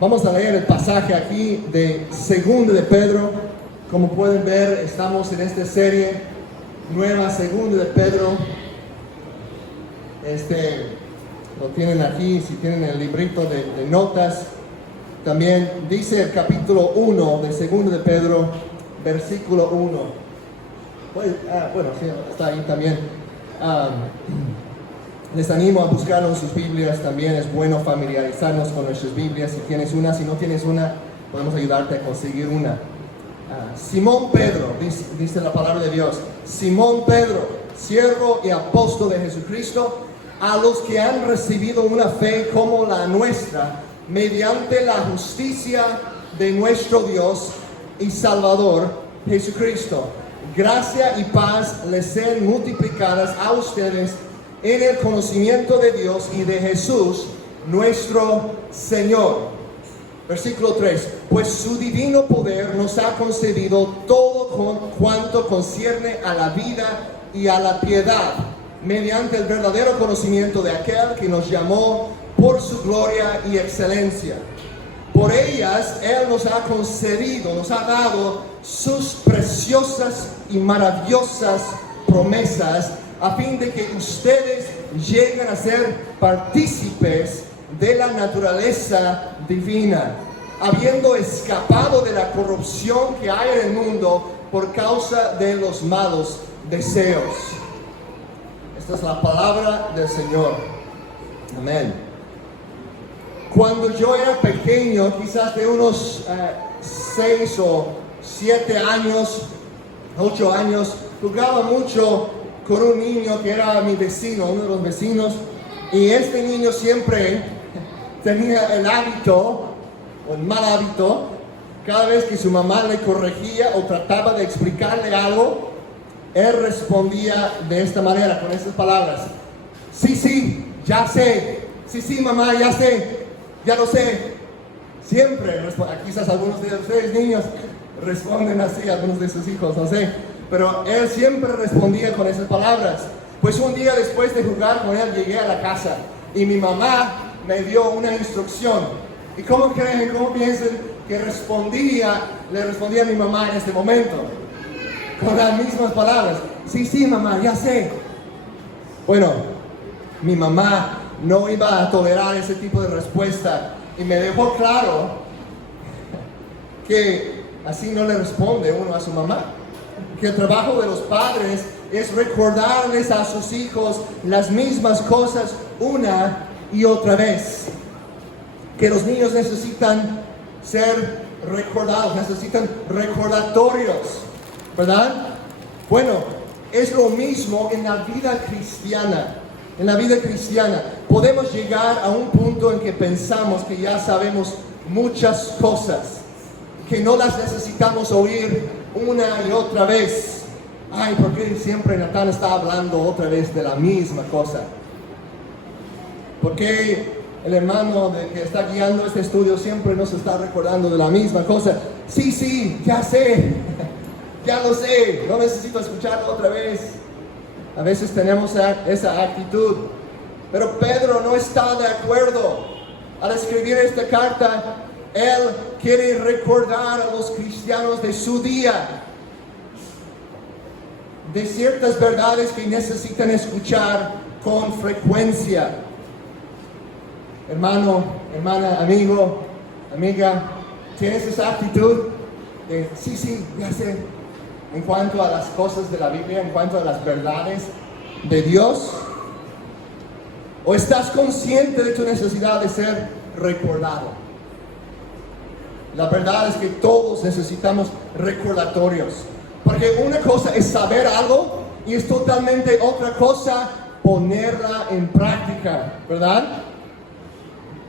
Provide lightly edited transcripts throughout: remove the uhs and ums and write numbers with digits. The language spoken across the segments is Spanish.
Vamos a leer el pasaje aquí de 2 de Pedro. Como pueden ver, estamos en esta serie nueva, 2 de Pedro. Lo tienen aquí, si tienen el librito de notas. También dice el capítulo 1 de 2 de Pedro, versículo 1. Pues, bueno, sí, está ahí también. Les animo a buscarlo en sus Biblias. También es bueno familiarizarnos con nuestras Biblias. Si tienes una, si no tienes una, podemos ayudarte a conseguir una. Simón Pedro, dice la palabra de Dios. Simón Pedro, siervo y apóstol de Jesucristo, a los que han recibido una fe como la nuestra, mediante la justicia de nuestro Dios y Salvador Jesucristo. Gracia y paz les sean multiplicadas a ustedes en el conocimiento de Dios y de Jesús, nuestro Señor. Versículo 3. Pues su divino poder nos ha concedido todo cuanto concierne a la vida y a la piedad, mediante el verdadero conocimiento de aquel que nos llamó por su gloria y excelencia. Por ellas Él nos ha concedido, nos ha dado sus preciosas y maravillosas promesas, a fin de que ustedes lleguen a ser partícipes de la naturaleza divina, habiendo escapado de la corrupción que hay en el mundo por causa de los malos deseos. Esta es la palabra del Señor. Amén. Cuando yo era pequeño, quizás de unos 6 o 7 años, 8 años, jugaba mucho con un niño que era mi vecino, uno de los vecinos, y este niño siempre tenía el hábito, o el mal hábito, cada vez que su mamá le corregía o trataba de explicarle algo, él respondía de esta manera, con estas palabras: sí, ya sé, sí, mamá, ya sé, ya lo sé. Siempre, quizás algunos de ustedes niños responden así, algunos de sus hijos, no sé, pero él siempre respondía con esas palabras. Pues un día después de jugar con él, llegué a la casa y mi mamá me dio una instrucción. ¿Y cómo creen, cómo piensan que le respondía a mi mamá en este momento? Con las mismas palabras: sí, mamá, ya sé. Bueno, mi mamá no iba a tolerar ese tipo de respuesta y me dejó claro que así no le responde uno a su mamá. Que el trabajo de los padres es recordarles a sus hijos las mismas cosas una y otra vez. Que los niños necesitan ser recordados, necesitan recordatorios, ¿verdad? Bueno, es lo mismo en la vida cristiana. En la vida cristiana podemos llegar a un punto en que pensamos que ya sabemos muchas cosas, que no las necesitamos oír una y otra vez. Ay, ¿por qué siempre Natán está hablando otra vez de la misma cosa? ¿Por qué el hermano que está guiando este estudio siempre nos está recordando de la misma cosa? Sí, ya sé, ya lo sé, no necesito escucharlo otra vez. A veces tenemos esa actitud, pero Pedro no está de acuerdo. Al escribir esta carta, él quiere recordar a los cristianos de su día de ciertas verdades que necesitan escuchar con frecuencia. Hermano, hermana, amigo, amiga, ¿tienes esa actitud de sí, ya sé, en cuanto a las cosas de la Biblia, en cuanto a las verdades de Dios? ¿O estás consciente de tu necesidad de ser recordado? La verdad es que todos necesitamos recordatorios, porque una cosa es saber algo y es totalmente otra cosa ponerla en práctica, ¿verdad?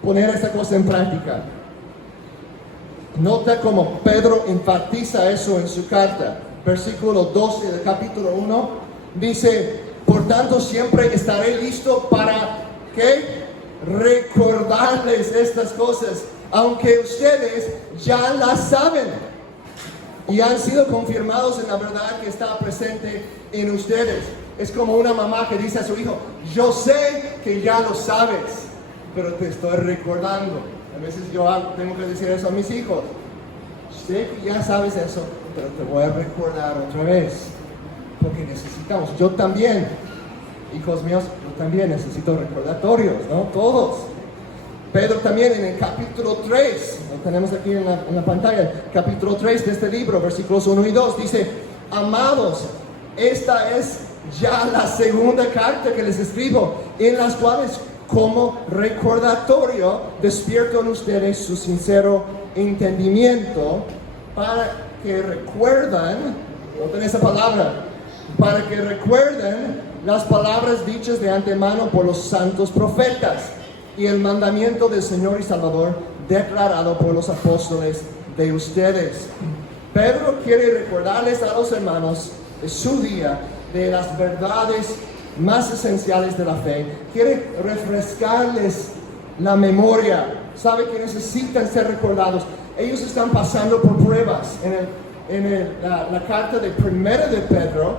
Poner esa cosa en práctica. Nota cómo Pedro enfatiza eso en su carta. Versículo 12 del capítulo 1 dice: por tanto siempre estaré listo para ¿qué? Recordarles estas cosas, aunque ustedes ya las saben y han sido confirmados en la verdad que está presente en ustedes. Es como una mamá que dice a su hijo: yo sé que ya lo sabes, pero te estoy recordando. A veces yo tengo que decir eso a mis hijos. Sé que ya sabes eso, pero te voy a recordar otra vez. Porque necesitamos, yo también, hijos míos, yo también necesito recordatorios, ¿no? Todos. Pedro también en el capítulo 3, lo tenemos aquí en la pantalla, capítulo 3 de este libro, versículos 1 y 2, dice: amados, esta es ya la segunda carta que les escribo, en las cuales como recordatorio despierto en ustedes su sincero entendimiento, para que recuerden, noten esa palabra, para que recuerden las palabras dichas de antemano por los santos profetas y el mandamiento del Señor y Salvador declarado por los apóstoles de ustedes. Pedro quiere recordarles a los hermanos de su día de las verdades más esenciales de la fe. Quiere refrescarles la memoria. Sabe que necesitan ser recordados. Ellos están pasando por pruebas. La carta de primera de Pedro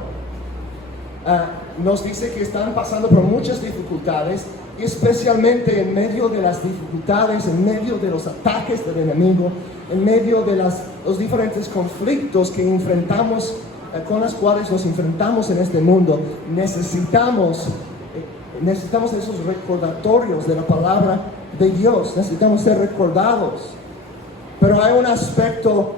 nos dice que están pasando por muchas dificultades, especialmente en medio de las dificultades, en medio de los ataques del enemigo, en medio de los diferentes conflictos que enfrentamos, con los cuales nos enfrentamos en este mundo. Necesitamos esos recordatorios de la palabra de Dios. Necesitamos ser recordados. Pero hay un aspecto,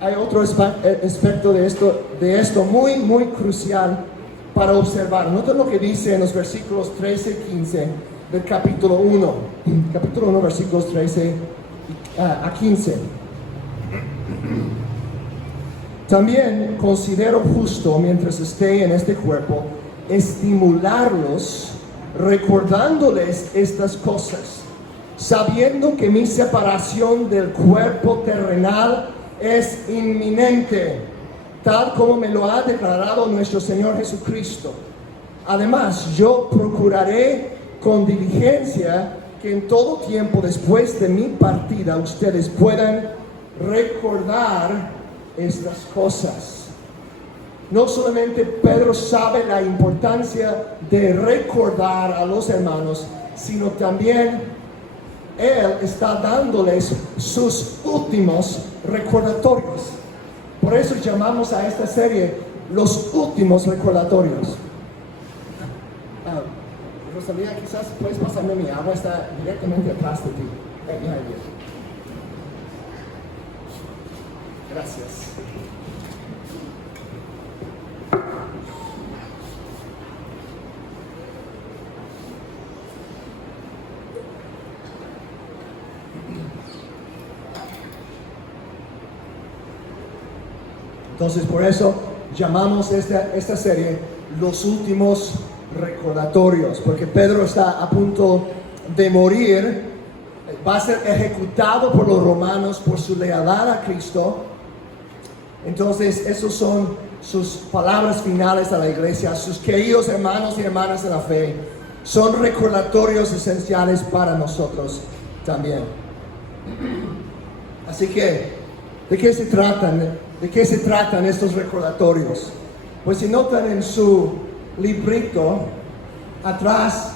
hay otro aspecto de esto muy, muy crucial para observar. Noten lo que dice en los versículos 13 y 15 del capítulo 1. Capítulo 1, versículos 13 a 15. También considero justo, mientras esté en este cuerpo, estimularlos, recordándoles estas cosas, sabiendo que mi separación del cuerpo terrenal es inminente, tal como me lo ha declarado nuestro Señor Jesucristo. Además, yo procuraré con diligencia que en todo tiempo después de mi partida ustedes puedan recordar estas cosas. No solamente Pedro sabe la importancia de recordar a los hermanos, sino también él está dándoles sus últimos recordatorios. Por eso llamamos a esta serie los últimos recordatorios. Rosalía, quizás puedes pasarme mi agua, está directamente atrás de ti. Gracias. Entonces, por eso llamamos esta serie los últimos recordatorios, porque Pedro está a punto de morir, va a ser ejecutado por los romanos por su lealtad a Cristo. Entonces, esas son sus palabras finales a la iglesia, a sus queridos hermanos y hermanas de la fe. Son recordatorios esenciales para nosotros también. Así que, ¿de qué se tratan? ¿De qué se tratan estos recordatorios? Pues si notan en su librito, atrás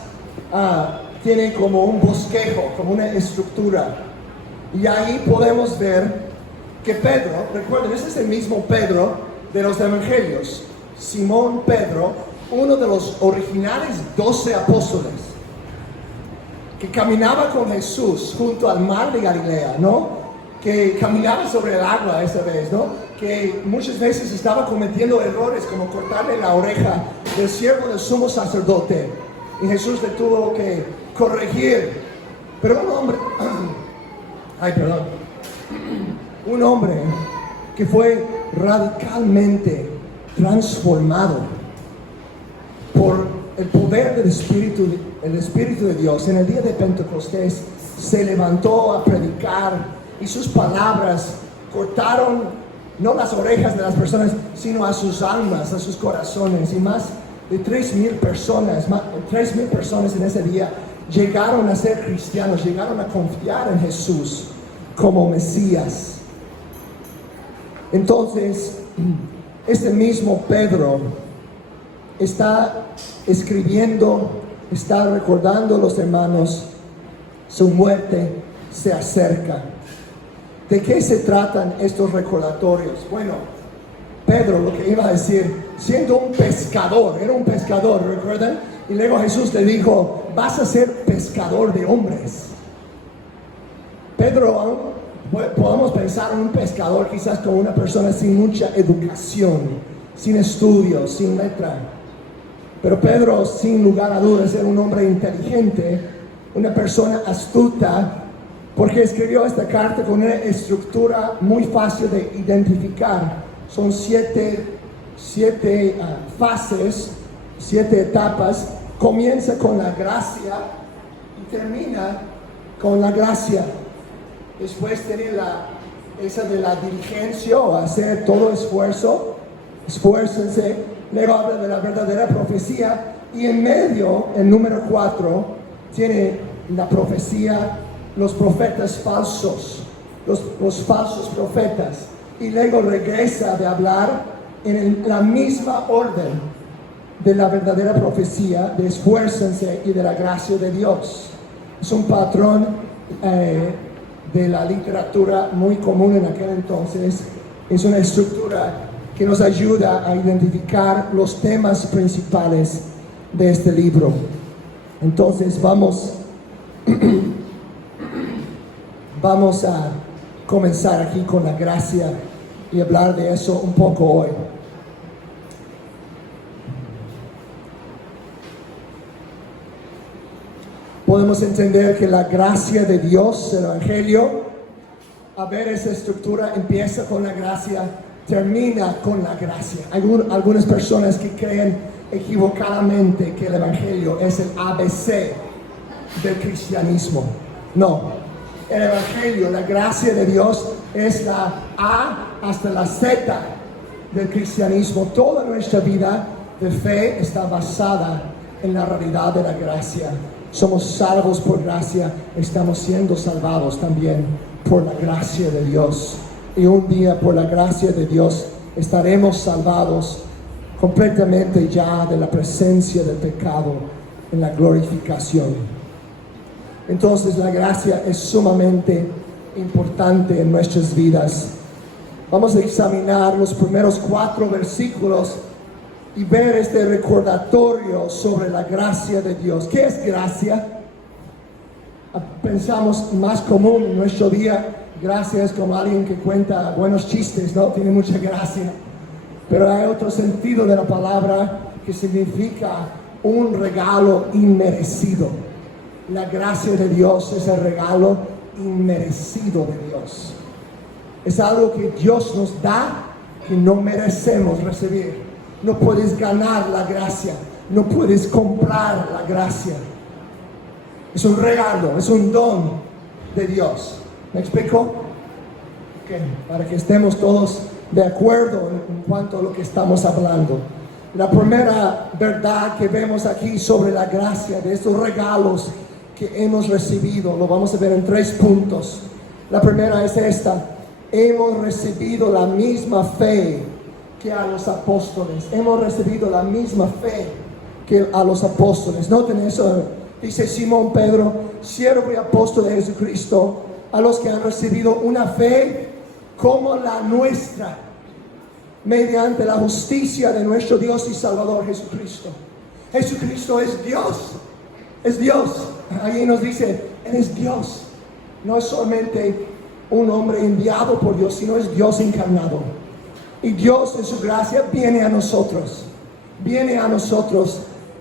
tiene como un bosquejo, como una estructura. Y ahí podemos ver que Pedro, recuerden, ese es el mismo Pedro de los evangelios. Simón Pedro, uno de los originales 12 apóstoles, que caminaba con Jesús junto al mar de Galilea, ¿no? Que caminaba sobre el agua esa vez, ¿no? Que muchas veces estaba cometiendo errores como cortarle la oreja del siervo del sumo sacerdote, y Jesús le tuvo que corregir. Pero un hombre que fue radicalmente transformado por el poder del Espíritu de Dios. En el día de Pentecostés se levantó a predicar, y sus palabras cortaron no las orejas de las personas, sino a sus almas, a sus corazones. Y más de 3,000 personas, en ese día llegaron a ser cristianos, llegaron a confiar en Jesús como Mesías. Entonces, este mismo Pedro está escribiendo, está recordando a los hermanos su muerte se acerca. ¿De qué se tratan estos recordatorios? Bueno, Pedro, lo que iba a decir, siendo un pescador, era un pescador, ¿recuerdan? Y luego Jesús le dijo, vas a ser pescador de hombres. Pedro, podemos pensar en un pescador quizás como una persona sin mucha educación, sin estudios, sin letra. Pero Pedro, sin lugar a dudas, era un hombre inteligente, una persona astuta, porque escribió esta carta con una estructura muy fácil de identificar. Son siete fases, 7 etapas. Comienza con la gracia y termina con la gracia. Después tiene esa de la diligencia o hacer todo esfuerzo, esfuércense. Luego habla de la verdadera profecía y en medio, el número 4, tiene la profecía, los profetas falsos, los falsos profetas. Y luego regresa de hablar en la misma orden de la verdadera profecía, de esfuércense y de la gracia de Dios. Es un patrón de la literatura muy común en aquel entonces. Es una estructura que nos ayuda a identificar los temas principales de este libro. Entonces vamos a comenzar aquí con la gracia y hablar de eso un poco hoy. Podemos entender que la gracia de Dios, el Evangelio, a ver esa estructura, empieza con la gracia, termina con la gracia. Hay algunas personas que creen equivocadamente que el Evangelio es el ABC del cristianismo. No, el Evangelio, la gracia de Dios, es la A hasta la Z del cristianismo. Toda nuestra vida de fe está basada en la realidad de la gracia. Somos salvos por gracia, estamos siendo salvados también por la gracia de Dios. Y un día por la gracia de Dios estaremos salvados completamente ya de la presencia del pecado en la glorificación. Entonces la gracia es sumamente importante en nuestras vidas. Vamos a examinar los primeros 4 versículos y ver este recordatorio sobre la gracia de Dios. ¿Qué es gracia? Pensamos más común en nuestro día, gracia es como alguien que cuenta buenos chistes, ¿no? Tiene mucha gracia. Pero hay otro sentido de la palabra que significa un regalo inmerecido. La gracia de Dios es el regalo inmerecido de Dios. Es algo que Dios nos da que no merecemos recibir. No puedes ganar la gracia, no puedes comprar la gracia. Es un regalo, es un don de Dios. ¿Me explico? Okay. Para que estemos todos de acuerdo en cuanto a lo que estamos hablando. La primera verdad que vemos aquí sobre la gracia, de estos regalos que hemos recibido, lo vamos a ver en 3 puntos. La primera es esta: hemos recibido la misma fe que a los apóstoles. Hemos recibido la misma fe que a los apóstoles. Noten eso, dice Simón Pedro, siervo y apóstol de Jesucristo, a los que han recibido una fe como la nuestra, mediante la justicia de nuestro Dios y Salvador Jesucristo. Jesucristo es Dios, es Dios. Allí nos dice, Él es Dios. No es solamente un hombre enviado por Dios, sino es Dios encarnado. Y Dios en su gracia viene a nosotros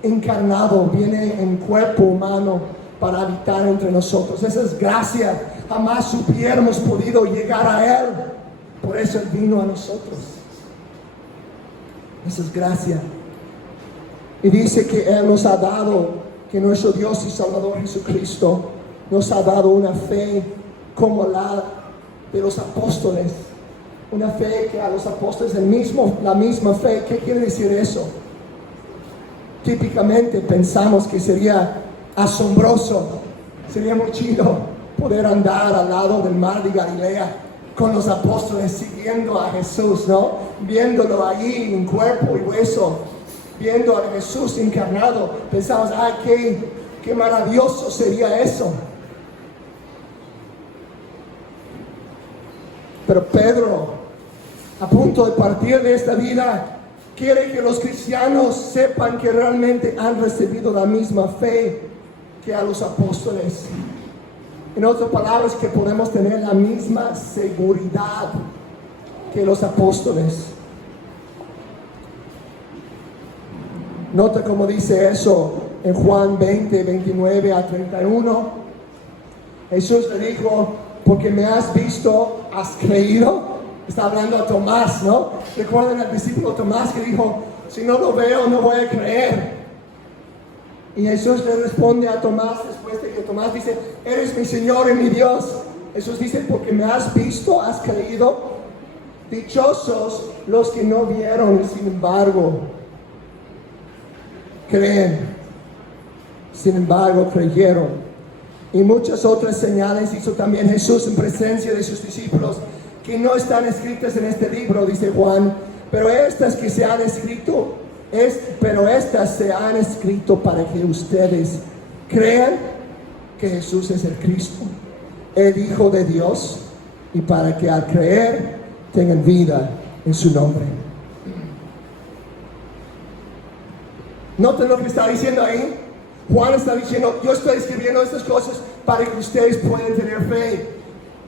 encarnado, viene en cuerpo humano para habitar entre nosotros. Esa es gracia. Jamás hubiéramos podido llegar a Él. Por eso Él vino a nosotros. Esa es gracia. Y dice que Él nos ha dado, que nuestro Dios y Salvador Jesucristo nos ha dado una fe como la de los apóstoles. Una fe que a los apóstoles la misma fe. ¿Qué quiere decir eso? Típicamente pensamos que sería asombroso, sería muy chido poder andar al lado del mar de Galilea con los apóstoles siguiendo a Jesús, ¿no? Viéndolo ahí en cuerpo y hueso, viendo a Jesús encarnado. Pensamos, qué maravilloso sería eso. Pero Pedro, a punto de partir de esta vida, quiere que los cristianos sepan que realmente han recibido la misma fe que a los apóstoles. En otras palabras, que podemos tener la misma seguridad que los apóstoles. Nota cómo dice eso en Juan 20, 29 a 31. Jesús le dijo, porque me has visto, has creído. Está hablando a Tomás, ¿no? Recuerden al discípulo Tomás que dijo, si no lo veo, no voy a creer. Y Jesús le responde a Tomás, después de que Tomás dice, eres mi Señor y mi Dios. Jesús dice, porque me has visto, has creído. Dichosos los que no vieron y sin embargo creen. Sin embargo creyeron. Y muchas otras señales hizo también Jesús en presencia de sus discípulos, que no están escritas en este libro, dice Juan, pero estas que se han escrito, estas se han escrito para que ustedes crean que Jesús es el Cristo, el Hijo de Dios, y para que al creer tengan vida en su nombre. Noten lo que está diciendo ahí. Juan está diciendo, yo estoy escribiendo estas cosas para que ustedes puedan tener fe.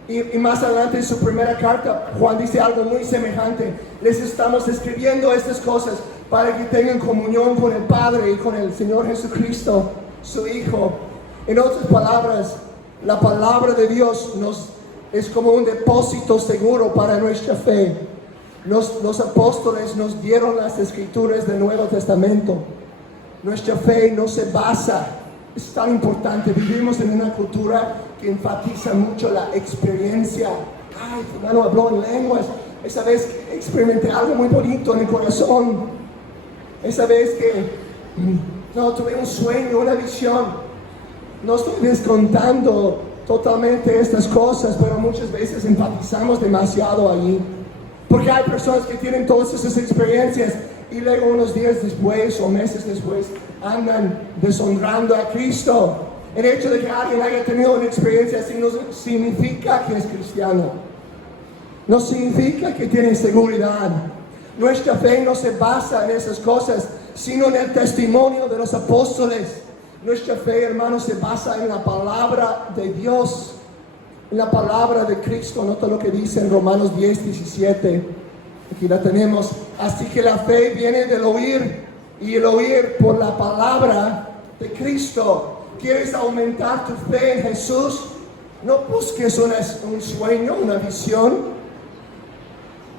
Y más adelante en su primera carta, Juan dice algo muy semejante. Les estamos escribiendo estas cosas para que tengan comunión con el Padre y con el Señor Jesucristo, su Hijo. En otras palabras, la palabra de Dios es como un depósito seguro para nuestra fe. Los apóstoles nos dieron las escrituras del Nuevo Testamento. Nuestra fe no se basa, es tan importante, vivimos en una cultura que enfatiza mucho la experiencia. Ay, fulano habló en lenguas, esa vez que experimenté algo muy bonito en el corazón, esa vez que tuve un sueño, una visión. No estoy descontando totalmente estas cosas, pero muchas veces enfatizamos demasiado allí, porque hay personas que tienen todas esas experiencias y luego unos días después o meses después andan deshonrando a Cristo. El hecho de que alguien haya tenido una experiencia así no significa que es cristiano. No significa que tiene seguridad. Nuestra fe no se basa en esas cosas, sino en el testimonio de los apóstoles. Nuestra fe, hermanos, se basa en la palabra de Dios, en la palabra de Cristo. Nota lo que dice en Romanos 10, 17. Aquí la tenemos. Así que la fe viene del oír, y el oír por la palabra de Cristo. ¿Quieres aumentar tu fe en Jesús? No busques un sueño, una visión.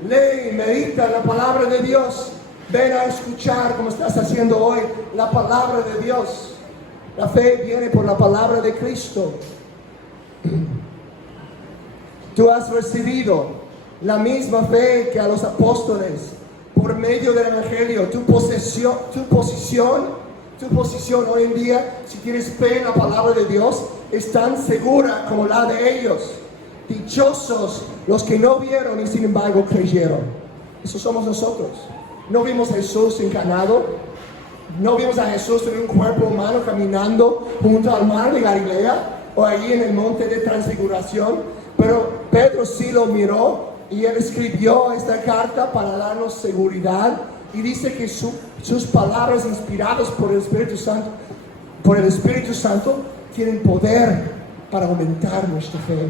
Lee y medita la palabra de Dios. Ven a escuchar, como estás haciendo hoy, la palabra de Dios. La fe viene por la palabra de Cristo. Tú has recibido la misma fe que a los apóstoles por medio del Evangelio. Tu posición hoy en día, si tienes fe en la palabra de Dios, es tan segura como la de ellos. Dichosos los que no vieron y sin embargo creyeron. Eso somos nosotros. No vimos a Jesús encarnado, no vimos a Jesús en un cuerpo humano caminando junto al mar de Galilea o allí en el monte de Transfiguración, pero Pedro sí lo miró. Y él escribió esta carta para darnos seguridad. Y dice que sus palabras inspiradas por el Espíritu Santo, tienen poder para aumentar nuestra fe.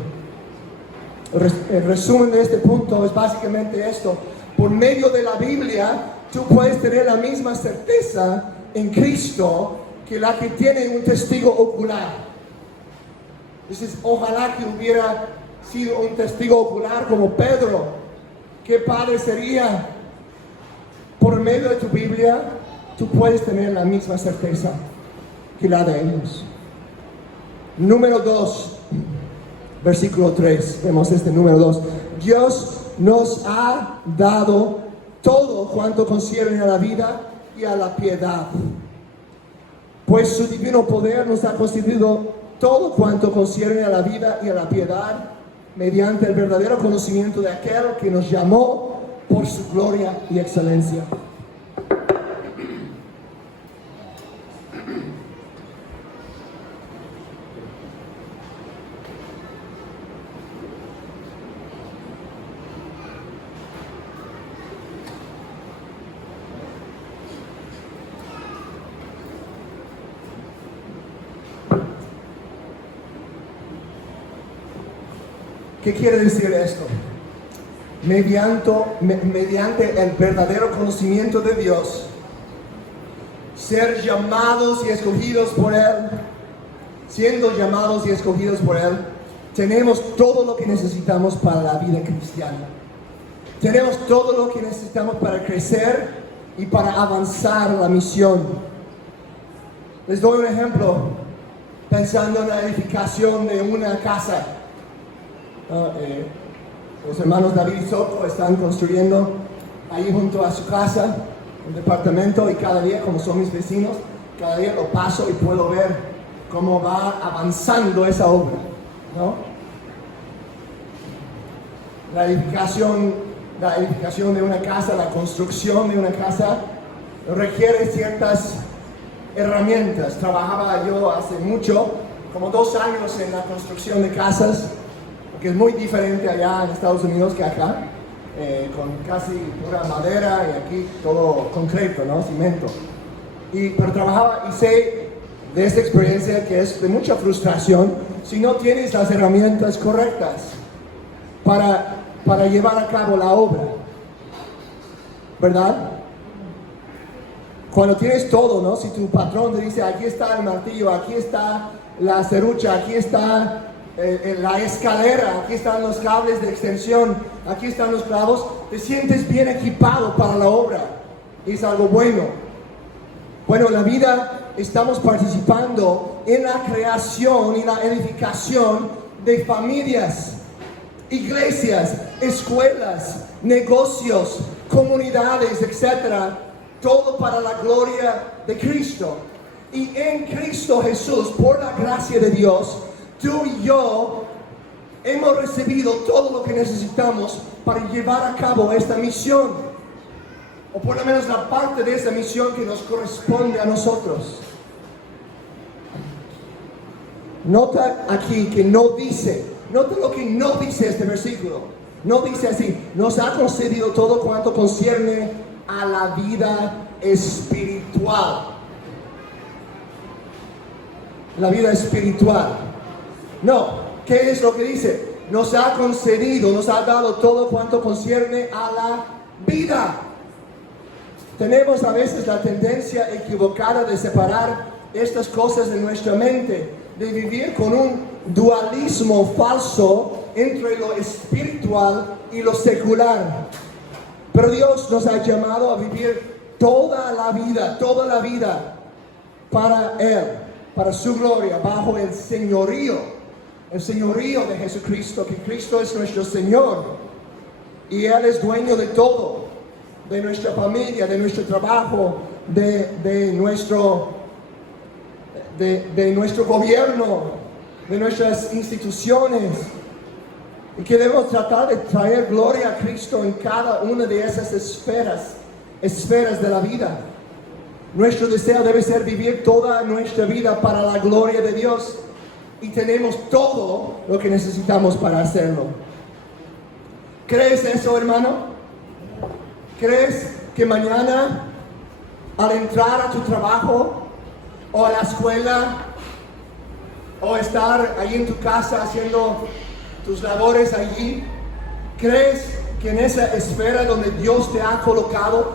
El resumen de este punto es básicamente esto. Por medio de la Biblia, tú puedes tener la misma certeza en Cristo que la que tiene un testigo ocular. Dices, ojalá que hubiera sido un testigo ocular como Pedro. Qué padre sería. Por medio de tu Biblia, tú puedes tener la misma certeza que la de ellos. Número 2, versículo 3. Vemos este número 2. Dios nos ha dado todo cuanto concierne a la vida y a la piedad. Pues su divino poder nos ha concedido todo cuanto concierne a la vida y a la piedad, mediante el verdadero conocimiento de aquel que nos llamó por su gloria y excelencia. ¿Qué quiere decir esto? Mediante el verdadero conocimiento de Dios, ser llamados y escogidos por Él, siendo llamados y escogidos por Él, tenemos todo lo que necesitamos para la vida cristiana. Tenemos todo lo que necesitamos para crecer y para avanzar la misión. Les doy un ejemplo, pensando en la edificación de una casa. Los hermanos David y Soto están construyendo ahí junto a su casa un departamento, y cada día, como son mis vecinos, cada día lo paso y puedo ver cómo va avanzando esa obra, ¿no? La edificación de una casa, la construcción de una casa requiere ciertas herramientas. Trabajaba yo hace mucho, como 2 años, en la construcción de casas, que es muy diferente allá en Estados Unidos que acá, con casi pura madera y aquí todo concreto, ¿no? Cemento. Pero trabajaba y sé de esta experiencia que es de mucha frustración si no tienes las herramientas correctas para llevar a cabo la obra, ¿verdad? Cuando tienes todo, ¿no? Si tu patrón te dice, aquí está el martillo, aquí está la serrucha, aquí está la escalera, aquí están los cables de extensión, aquí están los clavos, te sientes bien equipado para la obra, y es algo bueno. Bueno, en la vida estamos participando en la creación y la edificación de familias, iglesias, escuelas, negocios, comunidades, etc. Todo para la gloria de Cristo. Y en Cristo Jesús, por la gracia de Dios, tú y yo hemos recibido todo lo que necesitamos para llevar a cabo esta misión, o por lo menos la parte de esta misión que nos corresponde a nosotros. Nota aquí que nota lo que no dice este versículo. No dice así: nos ha concedido todo cuanto concierne a la vida espiritual. La vida espiritual. No, ¿qué es lo que dice? Nos ha concedido, nos ha dado todo cuanto concierne a la vida. Tenemos a veces la tendencia equivocada de separar estas cosas de nuestra mente, de vivir con un dualismo falso entre lo espiritual y lo secular. Pero Dios nos ha llamado a vivir toda la vida para Él, para su gloria, bajo el señorío de Jesucristo, que Cristo es nuestro Señor y Él es dueño de todo, de nuestra familia, de nuestro trabajo, de nuestro gobierno, de nuestras instituciones, y que debemos tratar de traer gloria a Cristo en cada una de esas esferas de la vida. Nuestro deseo debe ser vivir toda nuestra vida para la gloria de Dios, y tenemos todo lo que necesitamos para hacerlo. ¿Crees eso, hermano? ¿Crees que mañana, al entrar a tu trabajo o a la escuela, o estar ahí en tu casa haciendo tus labores allí, crees que en esa esfera donde Dios te ha colocado,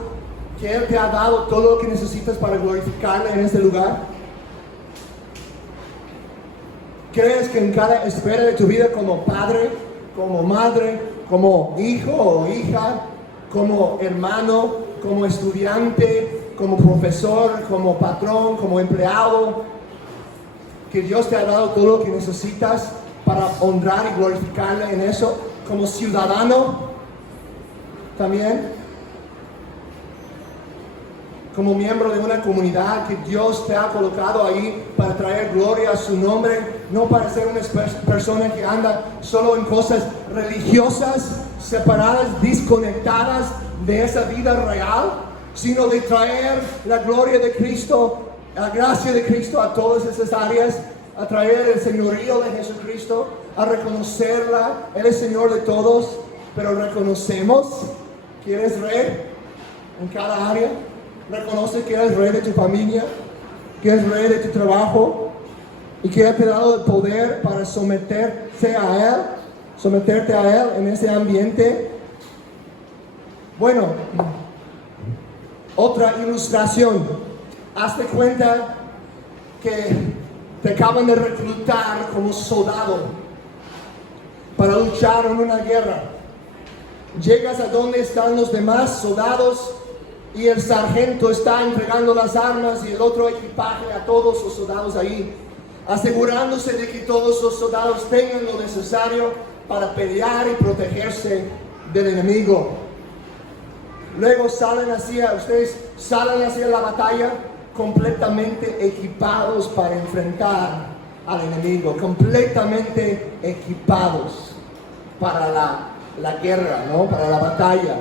que Él te ha dado todo lo que necesitas para glorificarle en ese lugar? ¿Crees que en cada esfera de tu vida, como padre, como madre, como hijo o hija, como hermano, como estudiante, como profesor, como patrón, como empleado, que Dios te ha dado todo lo que necesitas para honrar y glorificarle en eso? Como ciudadano también, como miembro de una comunidad que Dios te ha colocado ahí para traer gloria a su nombre, no para ser una persona que anda solo en cosas religiosas, separadas, desconectadas de esa vida real, sino de traer la gloria de Cristo, la gracia de Cristo a todas esas áreas, a traer el señorío de Jesucristo, a reconocerla. Él es Señor de todos, pero reconocemos que eres Rey en cada área. Reconoce que eres Rey de tu familia, que eres Rey de tu trabajo, y que Él te ha dado el poder para someterte a Él someterte a Él en ese ambiente. Bueno, otra ilustración. Hazte cuenta que te acaban de reclutar como soldado para luchar en una guerra. Llegas a donde están los demás soldados y el sargento está entregando las armas y el otro equipaje a todos los soldados ahí, asegurándose de que todos los soldados tengan lo necesario para pelear y protegerse del enemigo. Luego ustedes salen hacia la batalla completamente equipados para enfrentar al enemigo, completamente equipados para la guerra, ¿no? Para la batalla.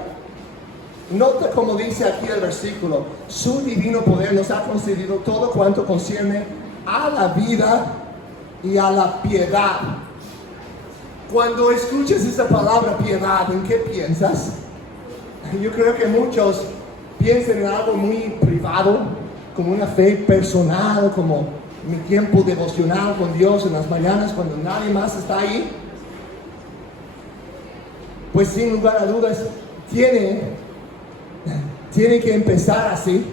Nota como dice aquí el versículo: su divino poder nos ha concedido todo cuanto concierne a la vida y a la piedad. Cuando escuchas esa palabra piedad, ¿en qué piensas? Yo creo que muchos piensan en algo muy privado, como una fe personal, como mi tiempo devocional con Dios en las mañanas cuando nadie más está ahí. Pues sin lugar a dudas, tiene que empezar así.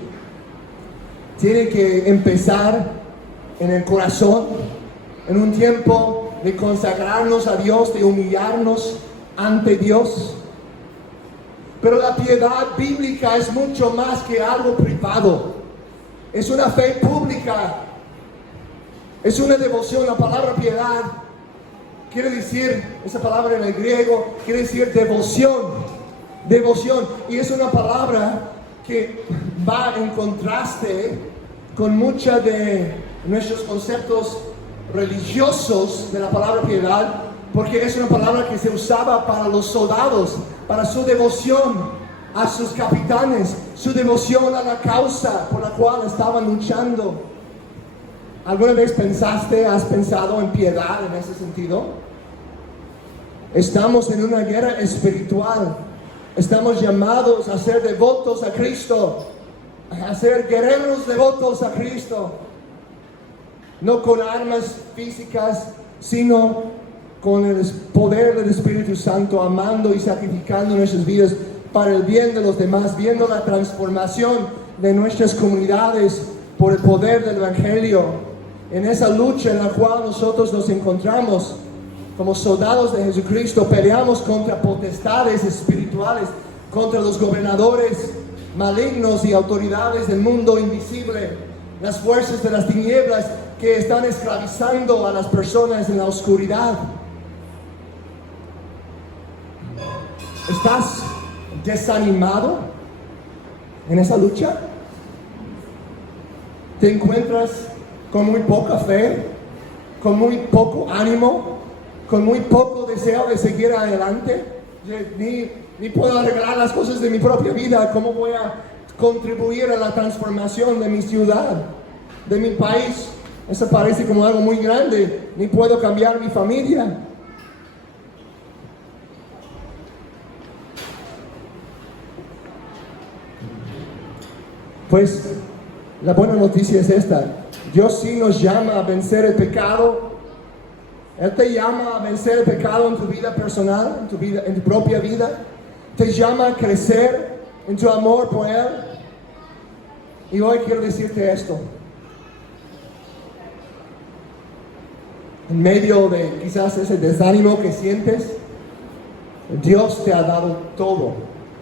Tiene que empezar en el corazón, en un tiempo de consagrarnos a Dios, de humillarnos ante Dios. Pero la piedad bíblica es mucho más que algo privado. Es una fe pública. Es una devoción. La palabra piedad quiere decir, esa palabra en el griego, quiere decir devoción. Devoción. Y es una palabra que va en contraste con muchos de nuestros conceptos religiosos de la palabra piedad, porque es una palabra que se usaba para los soldados, para su devoción a sus capitanes, su devoción a la causa por la cual estaban luchando. ¿Alguna vez has pensado en piedad en ese sentido? Estamos en una guerra espiritual. Estamos llamados a ser devotos a Cristo, a ser guerreros devotos a Cristo. No con armas físicas, sino con el poder del Espíritu Santo, amando y sacrificando nuestras vidas para el bien de los demás, viendo la transformación de nuestras comunidades por el poder del Evangelio. En esa lucha en la cual nosotros nos encontramos como soldados de Jesucristo, peleamos contra potestades espirituales, contra los gobernadores malignos y autoridades del mundo invisible, las fuerzas de las tinieblas que están esclavizando a las personas en la oscuridad. ¿Estás desanimado en esa lucha? ¿Te encuentras con muy poca fe, con muy poco ánimo, con muy poco deseo de seguir adelante? Ni puedo arreglar las cosas de mi propia vida. ¿Cómo voy a contribuir a la transformación de mi ciudad, de mi país? Eso parece como algo muy grande. Ni puedo cambiar mi familia. Pues la buena noticia es esta: Dios sí nos llama a vencer el pecado. Él te llama a vencer el pecado en tu vida personal, en tu propia vida. Te llama a crecer en tu amor por Él. Y hoy quiero decirte esto: en medio de quizás ese desánimo que sientes, Dios te ha dado todo,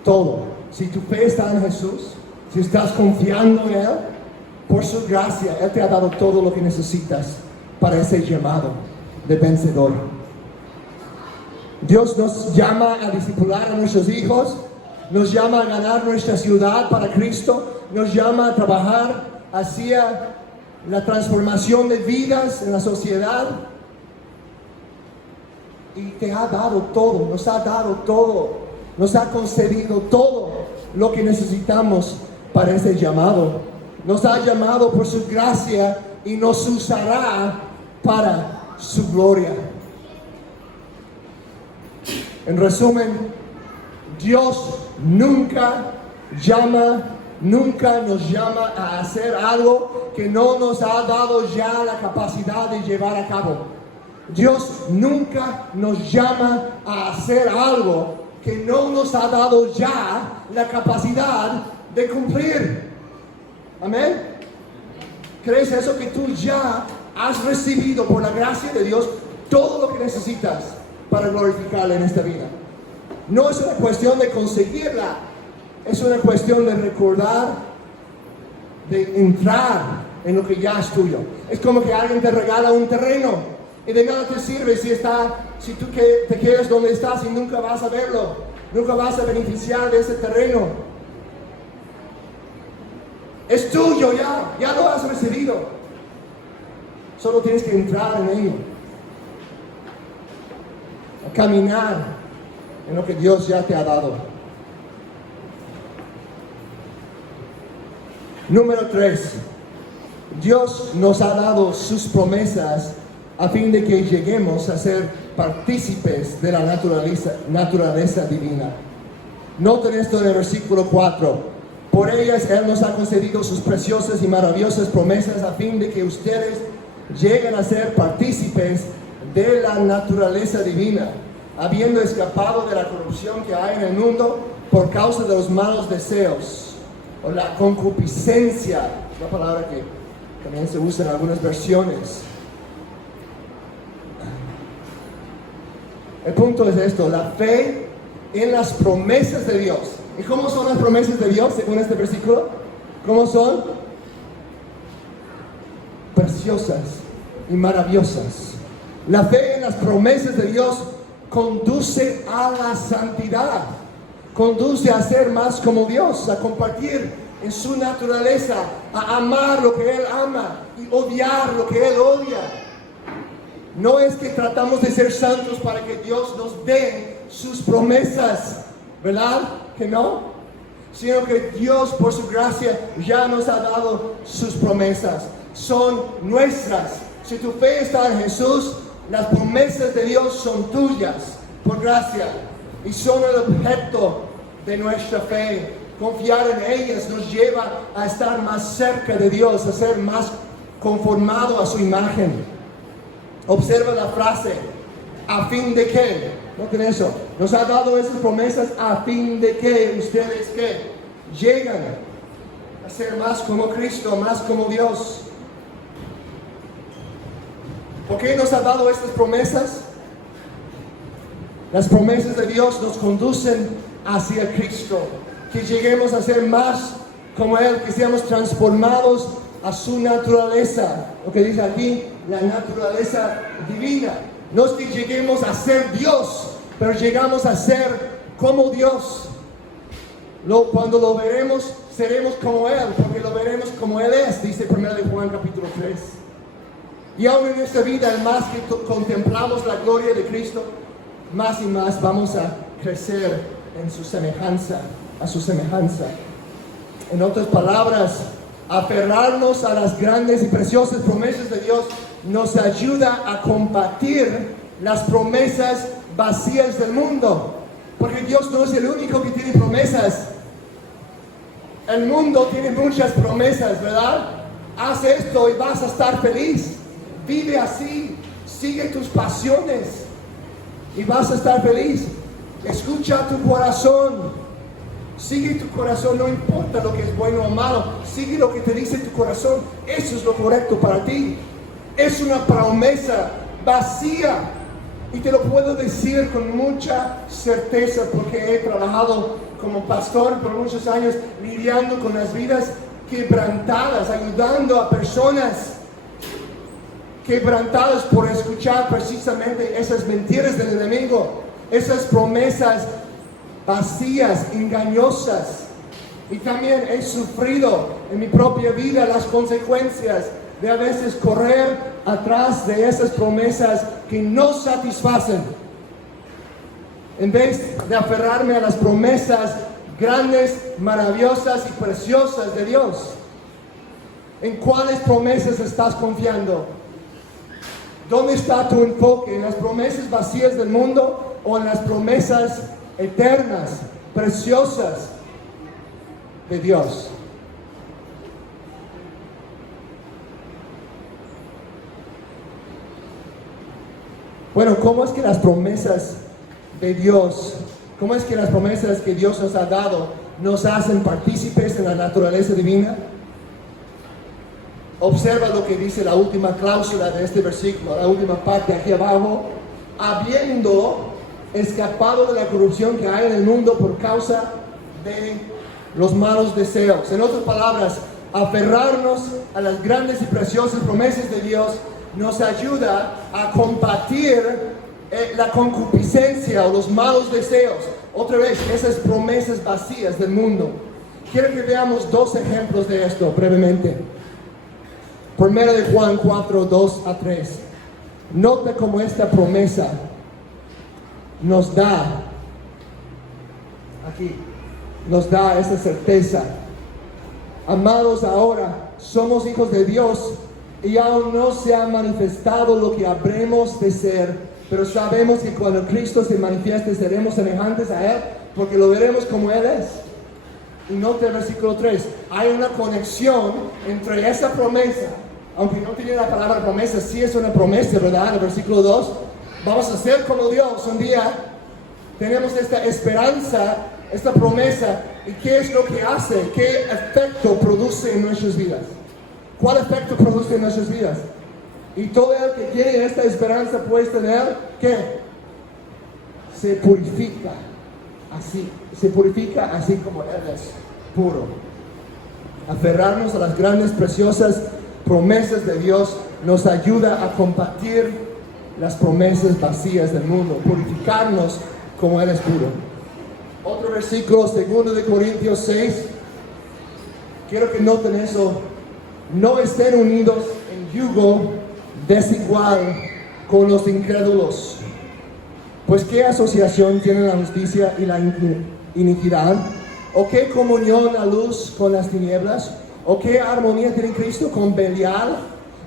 todo. Si tu fe está en Jesús, si estás confiando en Él, por su gracia, Él te ha dado todo lo que necesitas para ese llamado de vencedor. Dios nos llama a discipular a nuestros hijos, nos llama a ganar nuestra ciudad para Cristo, nos llama a trabajar hacia la transformación de vidas en la sociedad. Y te ha dado todo, nos ha dado todo, nos ha concedido todo lo que necesitamos para ese llamado. Nos ha llamado por su gracia y nos usará para su gloria. En resumen, Dios nunca nos llama a hacer algo que no nos ha dado ya la capacidad de llevar a cabo. Dios nunca nos llama a hacer algo que no nos ha dado ya la capacidad de cumplir. Amén. ¿Crees eso? Que tú ya has recibido por la gracia de Dios todo lo que necesitas para glorificarle en esta vida. No es una cuestión de conseguirla, es una cuestión de recordar, de entrar en lo que ya es tuyo. Es como que alguien te regala un terreno y de nada te sirve si tú te quedas donde estás y nunca vas a verlo, nunca vas a beneficiar de ese terreno. Es tuyo ya lo has recibido. Solo tienes que entrar en ello, a caminar en lo que Dios ya te ha dado. Número 3. Dios nos ha dado sus promesas a fin de que lleguemos a ser partícipes de la naturaleza divina. Noten esto en el versículo 4. Por ellas Él nos ha concedido sus preciosas y maravillosas promesas a fin de que ustedes lleguen a ser partícipes de la naturaleza divina, habiendo escapado de la corrupción que hay en el mundo por causa de los malos deseos, o la concupiscencia, una palabra que también se usa en algunas versiones. El punto es esto: la fe en las promesas de Dios. ¿Y cómo son las promesas de Dios según este versículo? ¿Cómo son? Preciosas y maravillosas. La fe en las promesas de Dios conduce a la santidad, conduce a ser más como Dios, a compartir en su naturaleza, a amar lo que Él ama y odiar lo que Él odia. No es que tratamos de ser santos para que Dios nos dé sus promesas, ¿verdad? Que no, sino que Dios por su gracia ya nos ha dado sus promesas, son nuestras. Si tu fe está en Jesús, las promesas de Dios son tuyas por gracia y son el objeto de nuestra fe. Confiar en ellas nos lleva a estar más cerca de Dios, a ser más conformado a su imagen. Observa la frase, a fin de que. Noten eso, nos ha dado esas promesas a fin de que ustedes que llegan a ser más como Cristo, más como Dios. ¿Por qué nos ha dado estas promesas? Las promesas de Dios nos conducen hacia Cristo, que lleguemos a ser más como Él, que seamos transformados a su naturaleza, lo que dice aquí, la naturaleza divina. No es que lleguemos a ser Dios, pero llegamos a ser como Dios. Cuando lo veremos, seremos como Él, porque lo veremos como Él es, dice 1 Juan capítulo 3. Y aún en esta vida, más que contemplamos la gloria de Cristo, más y más vamos a crecer en su semejanza, a su semejanza. En otras palabras, aferrarnos a las grandes y preciosas promesas de Dios nos ayuda a combatir las promesas vacías del mundo, porque Dios no es el único que tiene promesas. El mundo tiene muchas promesas, ¿verdad? Haz esto y vas a estar feliz. Vive así, sigue tus pasiones y vas a estar feliz. Escucha tu corazón, sigue tu corazón, no importa lo que es bueno o malo, sigue lo que te dice tu corazón. Eso es lo correcto para ti. Es una promesa vacía y te lo puedo decir con mucha certeza, porque he trabajado como pastor por muchos años lidiando con las vidas quebrantadas, ayudando a personas quebrantadas por escuchar precisamente esas mentiras del enemigo, esas promesas vacías, engañosas. Y también he sufrido en mi propia vida las consecuencias de a veces correr atrás de esas promesas que no satisfacen, en vez de aferrarme a las promesas grandes, maravillosas y preciosas de Dios. ¿En cuáles promesas estás confiando? ¿Dónde está tu enfoque? ¿En las promesas vacías del mundo o en las promesas eternas, preciosas de Dios? Bueno, ¿cómo es que las promesas de Dios, cómo es que las promesas que Dios nos ha dado nos hacen partícipes en la naturaleza divina? Observa lo que dice la última cláusula de este versículo, la última parte aquí abajo. Habiendo escapado de la corrupción que hay en el mundo por causa de los malos deseos. En otras palabras, aferrarnos a las grandes y preciosas promesas de Dios nos ayuda a combatir la concupiscencia o los malos deseos. Otra vez, esas promesas vacías del mundo. Quiero que veamos dos ejemplos de esto brevemente. Primero de Juan 4, 2 a 3. Nota cómo esta promesa nos da esa certeza. Amados, ahora somos hijos de Dios y aún no se ha manifestado lo que habremos de ser, pero sabemos que cuando Cristo se manifieste seremos semejantes a Él, porque lo veremos como Él es. Y nota el versículo 3, hay una conexión entre esa promesa, aunque no tiene la palabra promesa, sí es una promesa, ¿verdad? El versículo 2, vamos a ser como Dios un día. Tenemos esta esperanza, esta promesa. ¿Y qué es lo que hace? ¿Qué efecto produce en nuestras vidas? ¿Cuál efecto produce en nuestras vidas? Y todo el que tiene esta esperanza puesta en Él, ¿qué? Se purifica así como Él es puro. Aferrarnos a las grandes, preciosas promesas de Dios nos ayuda a combatir las promesas vacías del mundo, purificarnos como Él es puro. Otro versículo, 2 de Corintios 6. Quiero que noten eso. No estén unidos en yugo desigual con los incrédulos. Pues ¿qué asociación tiene la justicia y la iniquidad? ¿O qué comunión la luz con las tinieblas? ¿O qué armonía tiene Cristo con Belial?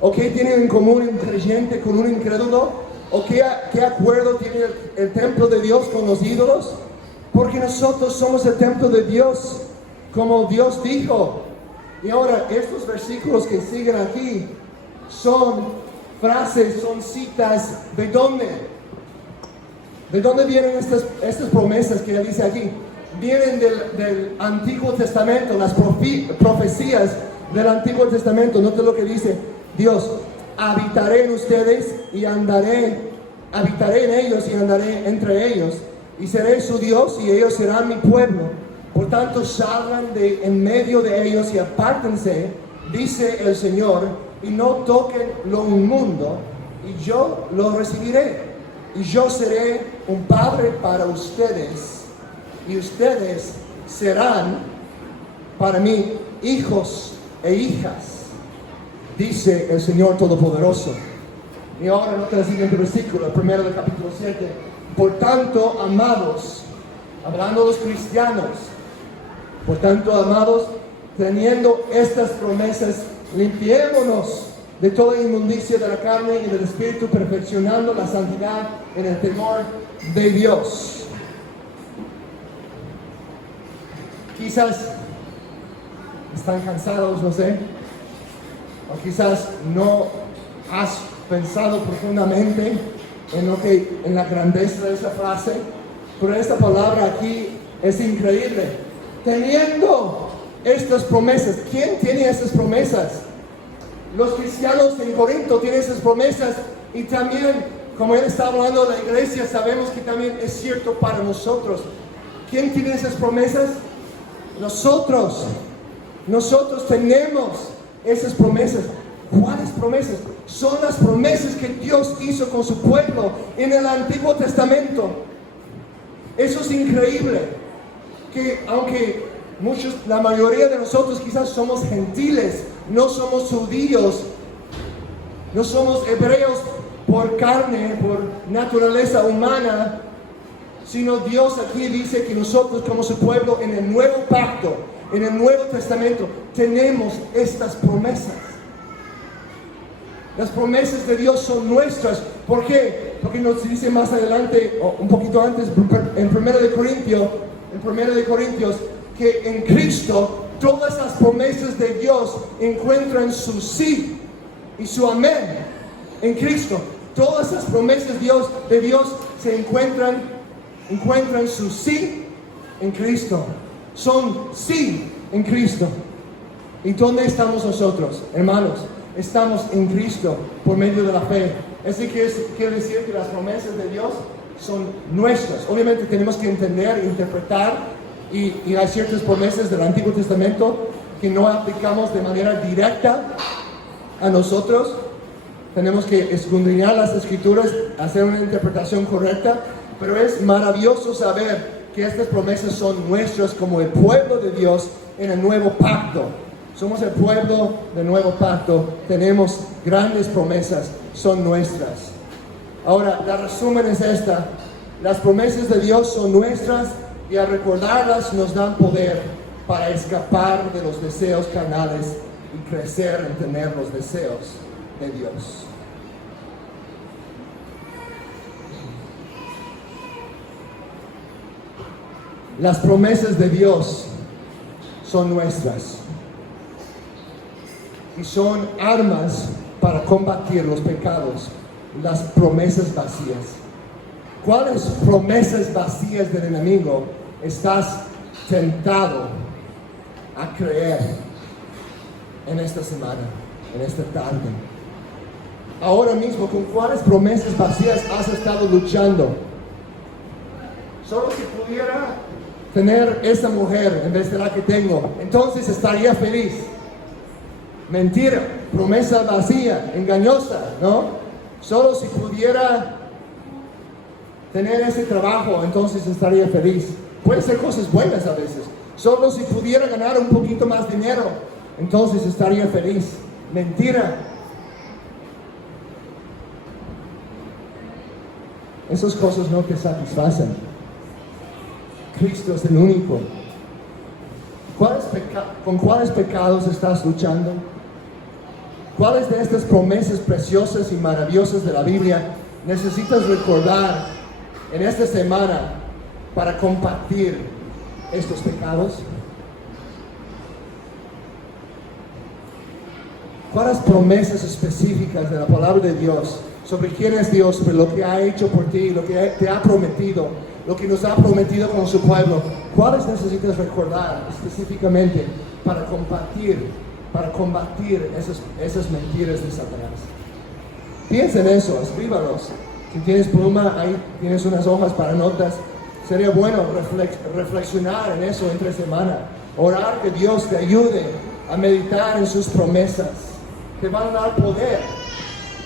¿O qué tiene en común un creyente con un incrédulo? ¿O qué acuerdo tiene el templo de Dios con los ídolos? Porque nosotros somos el templo de Dios, como Dios dijo. Y ahora, estos versículos que siguen aquí son frases, son citas. ¿De dónde? ¿De dónde vienen estas promesas que Él dice aquí? Vienen del Antiguo Testamento, las profecías del Antiguo Testamento. Nota lo que dice Dios: habitaré en ustedes y habitaré en ellos y andaré entre ellos, y seré su Dios y ellos serán mi pueblo. Por tanto, salgan de en medio de ellos y apártense, dice el Señor, y no toquen lo inmundo, y yo lo recibiré. Y yo seré un padre para ustedes, y ustedes serán para mí hijos e hijas, dice el Señor Todopoderoso. Y ahora nota el siguiente versículo, el primero del capítulo 7. Por tanto, amados, hablando los cristianos, por tanto, amados, teniendo estas promesas, limpiémonos de toda inmundicia de la carne y del espíritu, perfeccionando la santidad en el temor de Dios. Quizás están cansados, no sé, o quizás no has pensado profundamente en la grandeza de esa frase, pero esta palabra aquí es increíble. Teniendo estas promesas, ¿quién tiene esas promesas? Los cristianos en Corinto tienen esas promesas, y también, como Él está hablando de la iglesia, sabemos que también es cierto para nosotros. ¿Quién tiene esas promesas? Nosotros tenemos esas promesas. ¿Cuáles promesas? Son las promesas que Dios hizo con su pueblo en el Antiguo Testamento. Eso es increíble, que aunque la mayoría de nosotros quizás somos gentiles, no somos judíos, no somos hebreos por carne, por naturaleza humana, sino Dios aquí dice que nosotros como su pueblo en el nuevo pacto, en el Nuevo Testamento, tenemos estas promesas. Las promesas de Dios son nuestras. ¿Por qué? Porque nos dice más adelante, o un poquito antes, en 1 de Corintios, que en Cristo todas las promesas de Dios encuentran su sí y su amén en Cristo. Todas las promesas de Dios se encuentran su sí en Cristo. Son sí en Cristo. ¿Y dónde estamos nosotros, hermanos? Estamos en Cristo por medio de la fe. Eso quiere decir que las promesas de Dios son nuestras. Obviamente tenemos que entender, interpretar, y hay ciertas promesas del Antiguo Testamento que no aplicamos de manera directa a nosotros. Tenemos que escudriñar las Escrituras, hacer una interpretación correcta, pero es maravilloso saber que estas promesas son nuestras como el pueblo de Dios en el nuevo pacto. Somos el pueblo del nuevo pacto, tenemos grandes promesas, son nuestras. Ahora, la resumen es esta: las promesas de Dios son nuestras y al recordarlas nos dan poder para escapar de los deseos carnales y crecer en tener los deseos de Dios. Las promesas de Dios son nuestras y son armas para combatir los pecados, las promesas vacías. ¿Cuáles promesas vacías del enemigo estás tentado a creer en esta semana, en esta tarde? Ahora mismo, ¿con cuáles promesas vacías has estado luchando? Solo si pudiera tener esa mujer en vez de la que tengo, entonces estaría feliz. Mentira, promesa vacía, engañosa, ¿no? Solo si pudiera tener ese trabajo, entonces estaría feliz. Puede ser cosas buenas a veces. Solo si pudiera ganar un poquito más dinero, entonces estaría feliz. Mentira. Esas cosas no te satisfacen. Cristo es el único. ¿Con cuáles pecados estás luchando? ¿Cuáles de estas promesas preciosas y maravillosas de la Biblia necesitas recordar en esta semana para combatir estos pecados? ¿Cuáles promesas específicas de la palabra de Dios sobre quién es Dios, sobre lo que ha hecho por ti, lo que te ha prometido, lo que nos ha prometido con su pueblo, cuáles necesitas recordar específicamente para combatir esas mentiras de Satanás? Piensa en eso, escríbalos. Si tienes pluma, ahí tienes unas hojas para notas. Sería bueno reflexionar en eso entre semana. Orar que Dios te ayude a meditar en sus promesas. Te van a dar poder.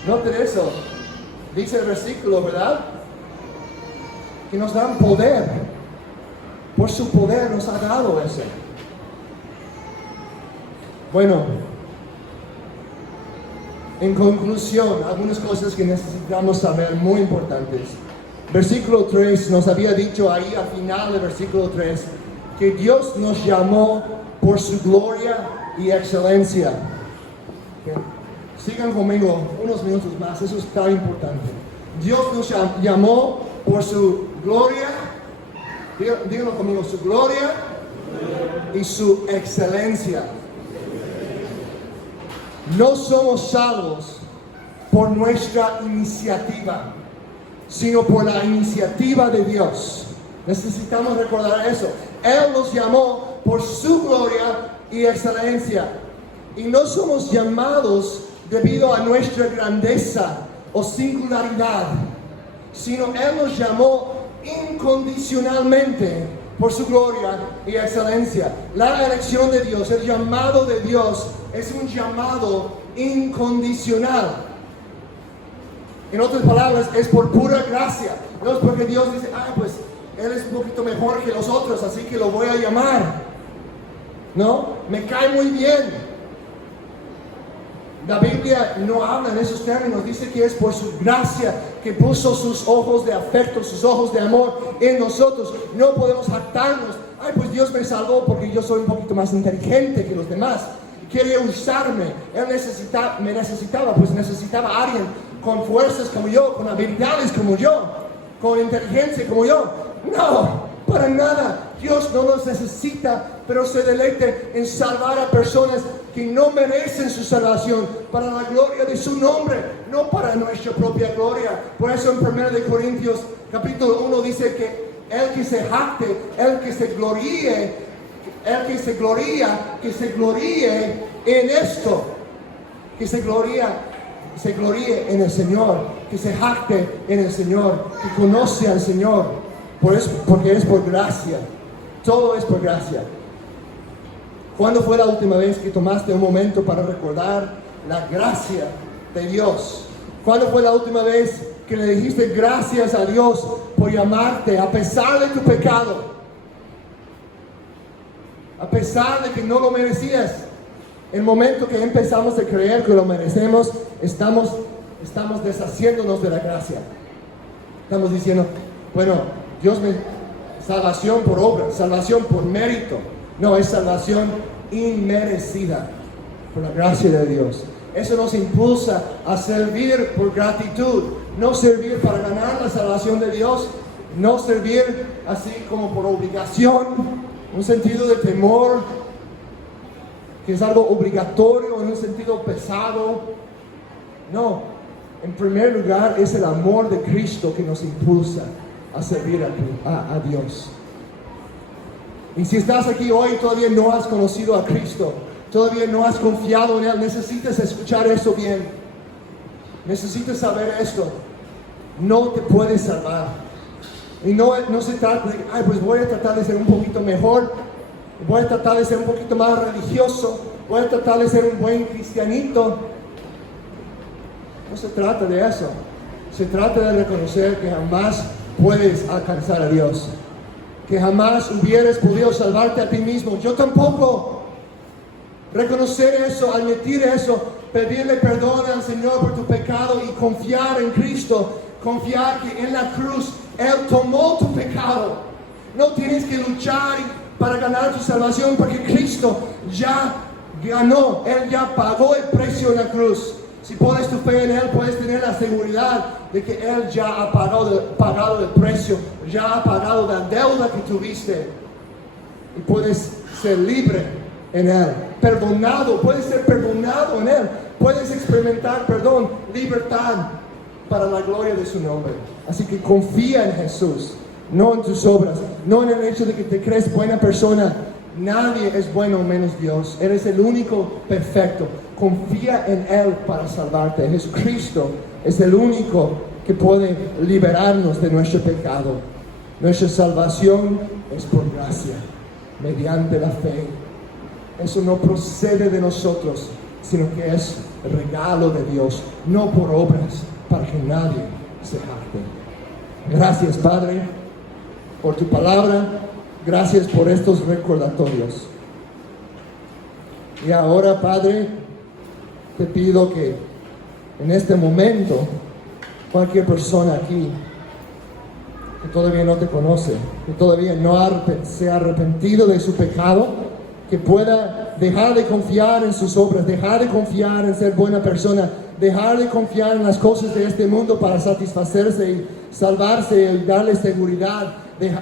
Noten eso. Dice el versículo, ¿verdad? Que nos dan poder. Por su poder nos ha dado eso. Bueno, en conclusión, algunas cosas que necesitamos saber muy importantes. Versículo 3 nos había dicho ahí al final del versículo 3 que Dios nos llamó por su gloria y excelencia. ¿Okay? Sigan conmigo unos minutos más, eso es tan importante. Dios nos llamó por su gloria, díganlo conmigo, su gloria y su excelencia. No somos salvos por nuestra iniciativa, sino por la iniciativa de Dios. Necesitamos recordar eso. Él nos llamó por su gloria y excelencia. Y no somos llamados debido a nuestra grandeza o singularidad, sino Él nos llamó incondicionalmente por su gloria y excelencia. La elección de Dios, el llamado de Dios es un llamado incondicional. En otras palabras, es por pura gracia. No es porque Dios dice, pues Él es un poquito mejor que los otros, así que lo voy a llamar. No, me cae muy bien. La Biblia no habla en esos términos, dice que es por su gracia que puso sus ojos de afecto, sus ojos de amor en nosotros. No podemos jactarnos, pues Dios me salvó porque yo soy un poquito más inteligente que los demás. Quería usarme, Él me necesitaba, pues necesitaba a alguien con fuerzas como yo, con habilidades como yo, con inteligencia como yo. No, para nada. Dios no nos necesita, pero se deleite en salvar a personas que no merecen su salvación, para la gloria de su nombre, no para nuestra propia gloria. Por eso en 1 de Corintios capítulo 1 dice que el que se jacte, el que se gloríe, que se gloríe en esto, que se gloríe en el Señor, que se jacte en el Señor, que conoce al Señor, porque es por gracia, todo es por gracia. ¿Cuándo fue la última vez que tomaste un momento para recordar la gracia de Dios? ¿Cuándo fue la última vez que le dijiste gracias a Dios por llamarte a pesar de tu pecado? A pesar de que no lo merecías. El momento que empezamos a creer que lo merecemos, estamos deshaciéndonos de la gracia. Estamos diciendo, bueno, Dios me... Salvación por obra, salvación por mérito. No, es salvación inmerecida por la gracia de Dios. Eso nos impulsa a servir por gratitud, no servir para ganar la salvación de Dios, no servir así como por obligación, un sentido de temor, que es algo obligatorio en un sentido pesado. No, en primer lugar es el amor de Cristo que nos impulsa a servir a Dios. Y si estás aquí hoy y todavía no has conocido a Cristo, todavía no has confiado en Él, necesitas escuchar eso bien. Necesitas saber esto. No te puedes salvar. Y no se trata de, pues voy a tratar de ser un poquito mejor, voy a tratar de ser un poquito más religioso, voy a tratar de ser un buen cristianito. No se trata de eso. Se trata de reconocer que jamás puedes alcanzar a Dios, que jamás hubieras podido salvarte a ti mismo. Yo tampoco. Reconocer eso, admitir eso, pedirle perdón al Señor por tu pecado y confiar en Cristo, confiar que en la cruz Él tomó tu pecado. No tienes que luchar para ganar tu salvación, porque Cristo ya ganó, Él ya pagó el precio en la cruz. Si pones tu fe en Él, puedes tener la seguridad de que Él ya ha pagado el precio, ya ha pagado la deuda que tuviste. Y puedes ser libre en Él, perdonado, puedes ser perdonado en Él, puedes experimentar perdón, libertad para la gloria de su nombre. Así que confía en Jesús, no en tus obras, no en el hecho de que te crees buena persona. Nadie es bueno menos Dios. Eres el único perfecto. Confía en Él para salvarte. Jesucristo es el único que puede liberarnos de nuestro pecado. Nuestra salvación es por gracia, mediante la fe. Eso no procede de nosotros, sino que es el regalo de Dios, no por obras, para que nadie se jacte. Gracias, Padre, por tu palabra. Gracias por estos recordatorios. Y ahora, Padre, te pido que en este momento, cualquier persona aquí que todavía no te conoce, que todavía no se ha arrepentido de su pecado, que pueda dejar de confiar en sus obras, dejar de confiar en ser buena persona, dejar de confiar en las cosas de este mundo para satisfacerse y salvarse y darle seguridad,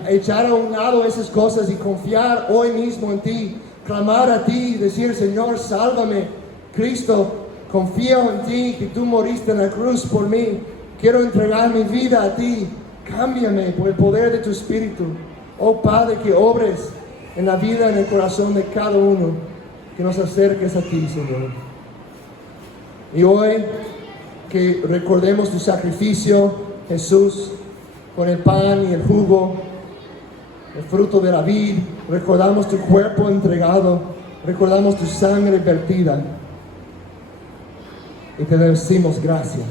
echar a un lado esas cosas y confiar hoy mismo en ti, clamar a ti y decir: Señor, sálvame. Cristo, confío en ti, que tú moriste en la cruz por mí. Quiero entregar mi vida a ti. Cámbiame por el poder de tu Espíritu. Oh Padre, que obres en la vida, en el corazón de cada uno, que nos acerques a ti, Señor. Y hoy que recordemos tu sacrificio, Jesús, con el pan y el jugo, el fruto de la vid. Recordamos tu cuerpo entregado, recordamos tu sangre vertida, y te decimos gracias.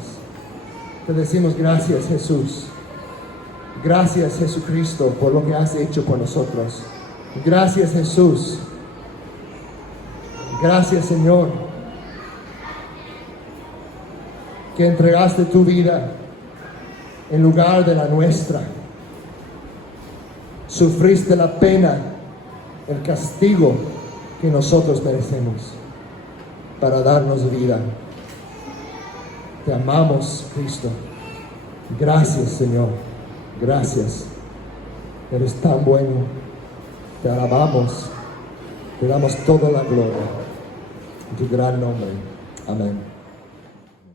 Te decimos gracias, Jesús. Gracias, Jesucristo, por lo que has hecho por nosotros. Gracias, Jesús. Gracias, Señor, que entregaste tu vida en lugar de la nuestra. Sufriste la pena, el castigo que nosotros merecemos para darnos vida. Te amamos, Cristo. Gracias, Señor. Gracias. Eres tan bueno. Te alabamos. Te damos toda la gloria. En tu gran nombre. Amén.